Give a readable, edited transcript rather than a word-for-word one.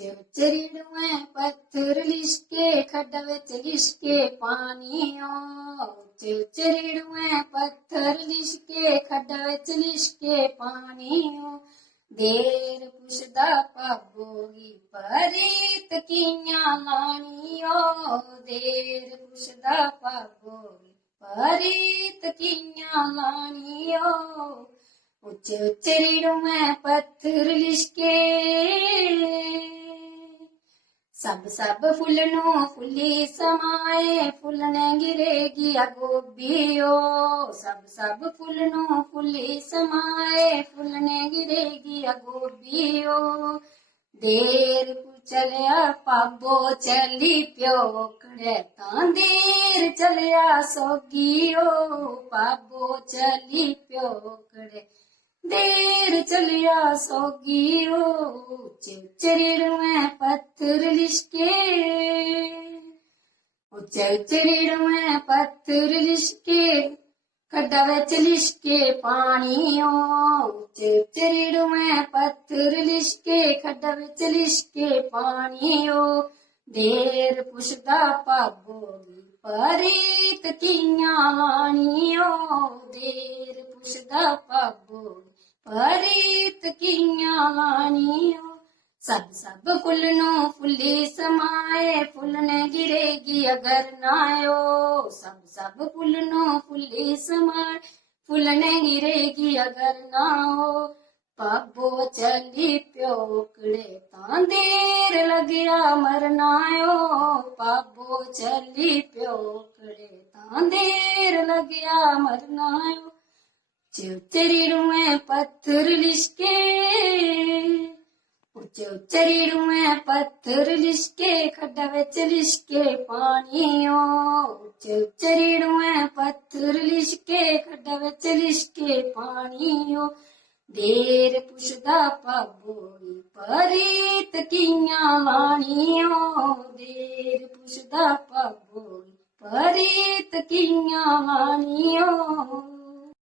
चरिड़ुए पत्थर लिशके खड्ड विच लिशके पानियो। चरिड़ुए पत्थर लिशके खड्ड विच लिशके पानियो। देर पुछदा भाबोगी परीत कियां लानियो। देर पुछदा भाबोगी परीत कियां लानियो। उच्चे उच्चे रीड़ुए पत्थर लिशके सब सब फुलनो फुली समाए। फुलने गिरेगी गोबियो। सब सब फुलनो फुली समाए। फुलने गिरेगी गोबियो। देर चलिया पाबो चली प्योकड़े तां देर चलिया सोगियो। पाबो चली प्योकड़े देर चलिया सोगियो। उच्चे उच्चे रीड़ुए पत्थर लिशके उच्चे उच्चे रीड़ुए पत्थर लिशके खड्डा विच लिशके पानियो। उच्चे उच्चे रीड़ुए पत्थर लिशके खड्डा विच लिशके पानियो। देर पुछदा भाबोगी परीत कियां लानियो। देर पुछदा भाबोगी परीत कियां लानियो। सब सब फुलनो फुली समाए। फुलने गिरेगी अगर नायो। सब सब फुलनो फुली समाए। फुलने गिरेगी अगर ना हो। पाबो चली प्योकड़े तां देर लगिया मरनायो। पाबो चली प्योकड़े तां देर लगिया मरनायो। उच्चे रीड़ुए पत्थर लिशके उच्चे उच्चे रीड़ुए पत्थर लिशके खड्डा विच लिशके पानियो। उच्चे उच्चे रीड़ुए पत्थर लिशके खड्डा विच लिशके पानियो। देर पुछदा भाबोगी परीत कियां लानियो। देर पुछदा भाबोगी परीत कियां लानियो।